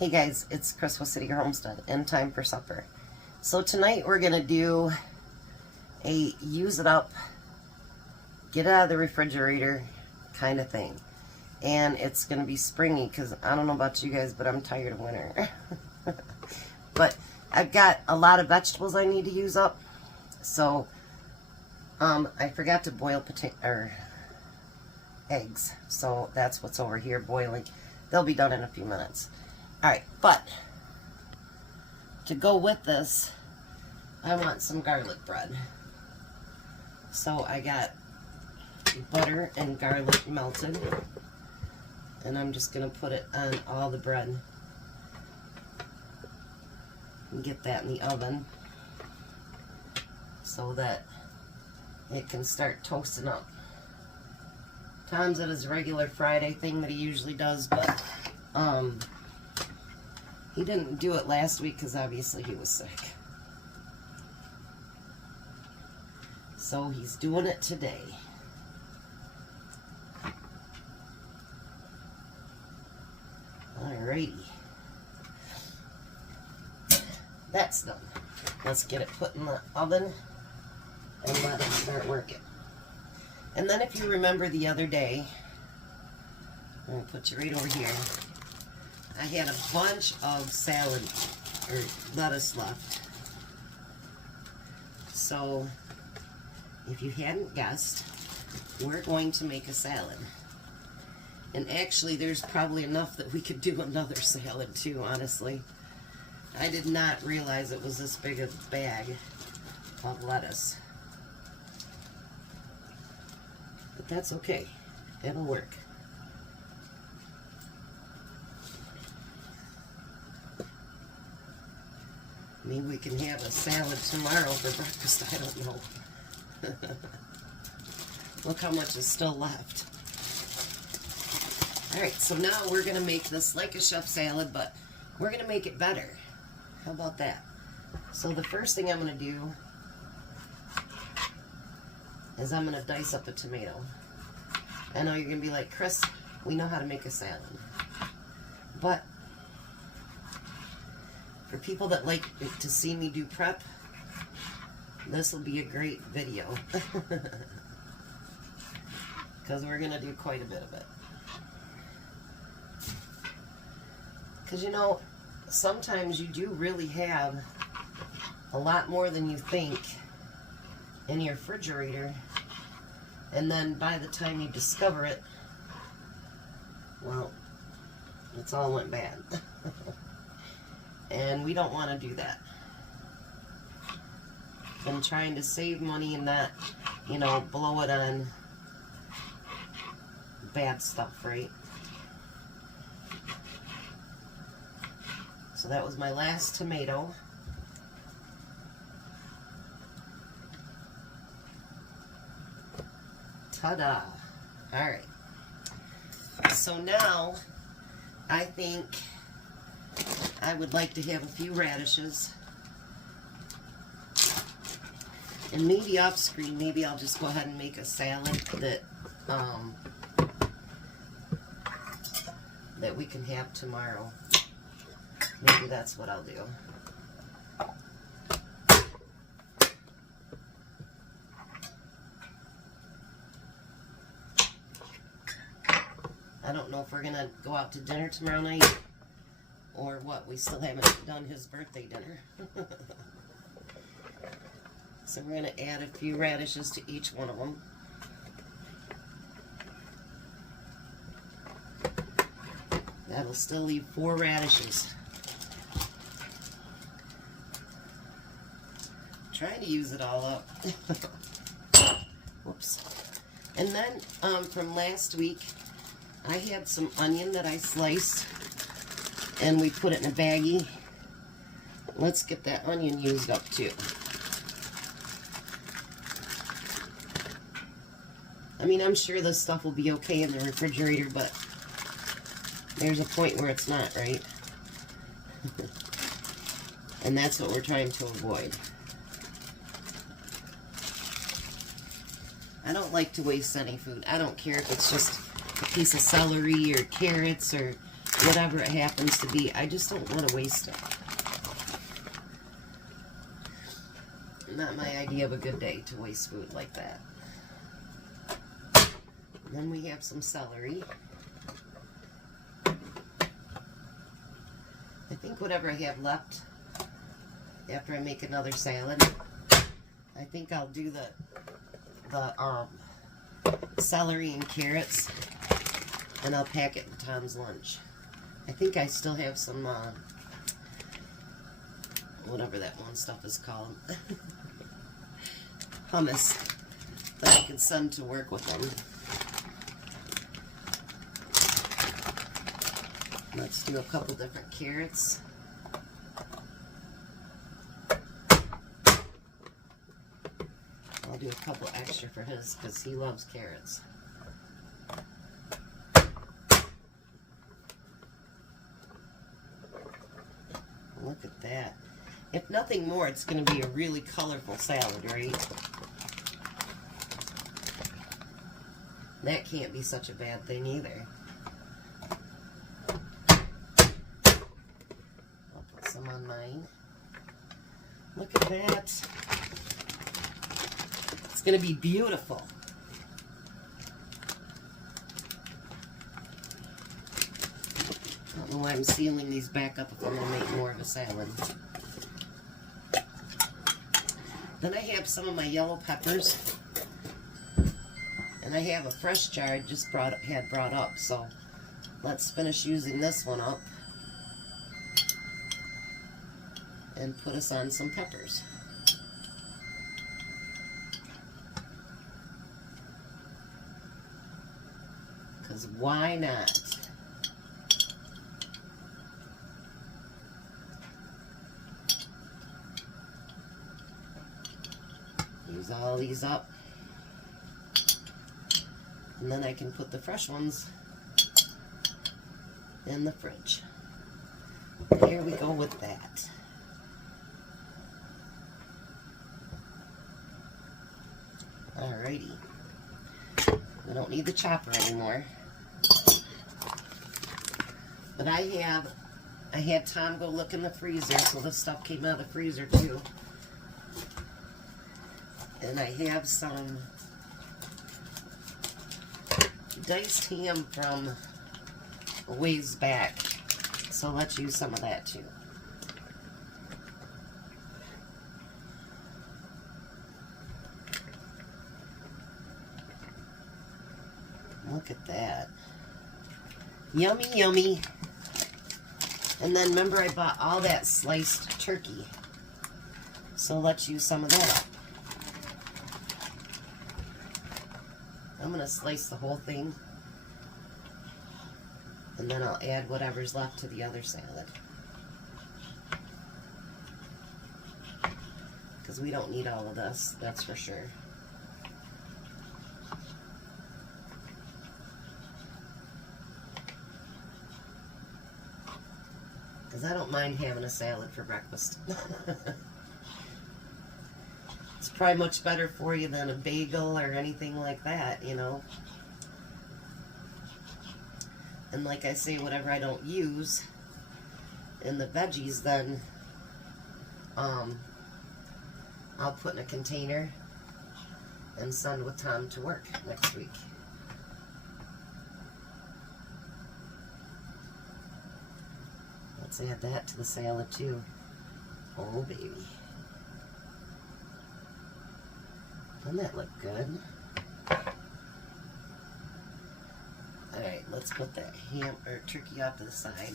Hey guys, it's Crystal City Homestead and time for supper. So tonight we're going to do a use it up, get it out of the refrigerator kind of thing. And it's going to be springy because I don't know about you guys, but I'm tired of winter. But I've got a lot of vegetables I need to use up. So I forgot to boil eggs. So that's what's over here boiling. They'll be done in a few minutes. Alright, but to go with this, I want some garlic bread. So I got butter and garlic melted, and I'm just going to put it on all the bread and get that in the oven so that it can start toasting up. Tom's at his regular Friday thing that he usually does, but he didn't do it last week because obviously he was sick. So he's doing it today. Alrighty. That's done. Let's get it put in the oven and let it start working. And then if you remember the other day, I'm going to put you right over here. I had a bunch of salad or lettuce left. So, if you hadn't guessed, we're going to make a salad. And actually, there's probably enough that we could do another salad too, honestly. I did not realize it was this big a bag of lettuce. But that's okay. It'll work. Maybe we can have a salad tomorrow for breakfast. I don't know. Look how much is still left. Alright, so now we're going to make this like a chef salad, but we're going to make it better. How about that? So the first thing I'm going to do is I'm going to dice up a tomato. I know you're going to be like, Chris, we know how to make a salad. But for people that like to see me do prep, this will be a great video. Because we're going to do quite a bit of it. Because you know, sometimes you do really have a lot more than you think in your refrigerator. And then by the time you discover it, well, it's all went bad. And we don't want to do that. I'm trying to save money and not, you know, blow it on bad stuff, right? So that was my last tomato. Ta-da! Alright. So now, I think I would like to have a few radishes. And maybe off screen, maybe I'll just go ahead and make a salad that that we can have tomorrow. Maybe that's what I'll do. I don't know if we're gonna go out to dinner tomorrow night or what. We still haven't done his birthday dinner. So we're going to add a few radishes to each one of them. That'll still leave 4 radishes. I'm trying to use it all up. Whoops. And then from last week, I had some onion that I sliced and we put it in a baggie. Let's get that onion used up too. I mean, I'm sure this stuff will be okay in the refrigerator, but there's a point where it's not, right? And that's what we're trying to avoid. I don't like to waste any food. I don't care if it's just a piece of celery or carrots or whatever it happens to be. I just don't want to waste it. Not my idea of a good day to waste food like that. Then we have some celery. I think whatever I have left after I make another salad, I think I'll do the celery and carrots, and I'll pack it in Tom's lunch. I think I still have some whatever that one stuff is called, hummus, that I can send to work with them. Let's do a couple different carrots. I'll do a couple extra for his because he loves carrots. Look at that. If nothing more, it's going to be a really colorful salad, right? That can't be such a bad thing either. I'll put some on mine. Look at that. It's going to be beautiful. I don't know why I'm sealing these back up if I'm going to make more of a salad. Then I have some of my yellow peppers. And I have a fresh jar I just had brought up, so let's finish using this one up and put us on some peppers. Because why not? Use all these up. And then I can put the fresh ones in the fridge. There we go with that. Alrighty. We don't need the chopper anymore. But I had Tom go look in the freezer, so this stuff came out of the freezer too. And I have some diced ham from a ways back, so let's use some of that too. Look at that. Yummy, yummy. And then remember I bought all that sliced turkey, so let's use some of that up. I'm going to slice the whole thing, and then I'll add whatever's left to the other salad. Because we don't need all of this, that's for sure. Because I don't mind having a salad for breakfast. It's probably much better for you than a bagel or anything like that, you know. And like I say, whatever I don't use in the veggies, then I'll put in a container and send with Tom to work next week. Let's add that to the salad too. Oh baby. Doesn't that look good? Alright, let's put that ham or turkey off to the side.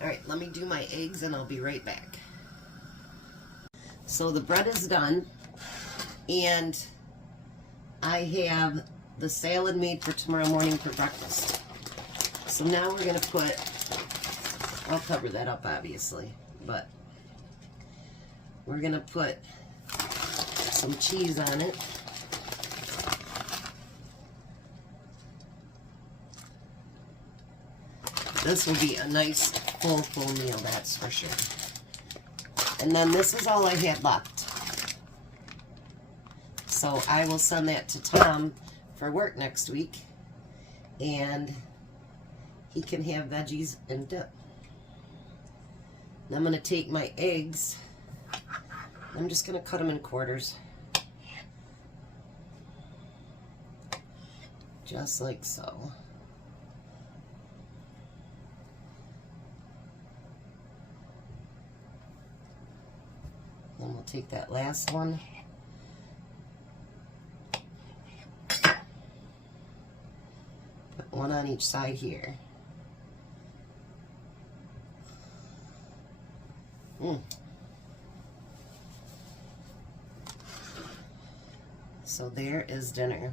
Alright, let me do my eggs and I'll be right back. So the bread is done, and I have the salad made for tomorrow morning for breakfast. So now we're going to put, I'll cover that up obviously, but we're going to put some cheese on it. This will be a nice full meal, that's for sure. And then this is all I had left. So I will send that to Tom for work next week. And he can have veggies and dip. And I'm going to take my eggs. I'm just going to cut them in quarters. Just like so. Then we'll take that last one. Put one on each side here. So there is dinner.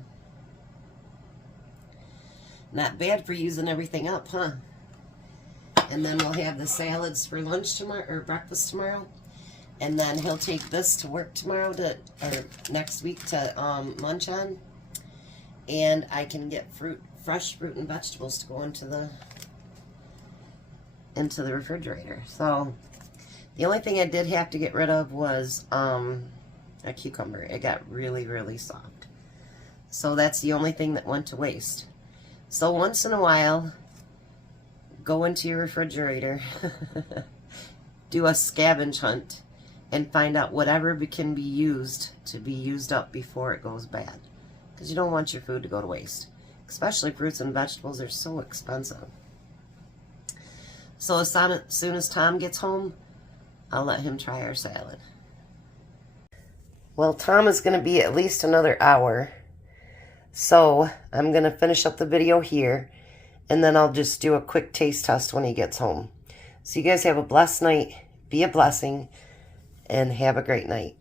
Not bad for using everything up, huh? And then we'll have the salads for lunch tomorrow, or breakfast tomorrow. And then he'll take this to work tomorrow, or next week to lunch on. And I can get fresh fruit and vegetables to go into the refrigerator. So the only thing I did have to get rid of was a cucumber. It got really, really soft. So that's the only thing that went to waste. So once in a while, go into your refrigerator, do a scavenge hunt, and find out whatever can be used to be used up before it goes bad. Because you don't want your food to go to waste. Especially fruits and vegetables are so expensive. So as soon as Tom gets home, I'll let him try our salad. Well, Tom is going to be at least another hour. So I'm going to finish up the video here. And then I'll just do a quick taste test when he gets home. So you guys have a blessed night. Be a blessing. And have a great night.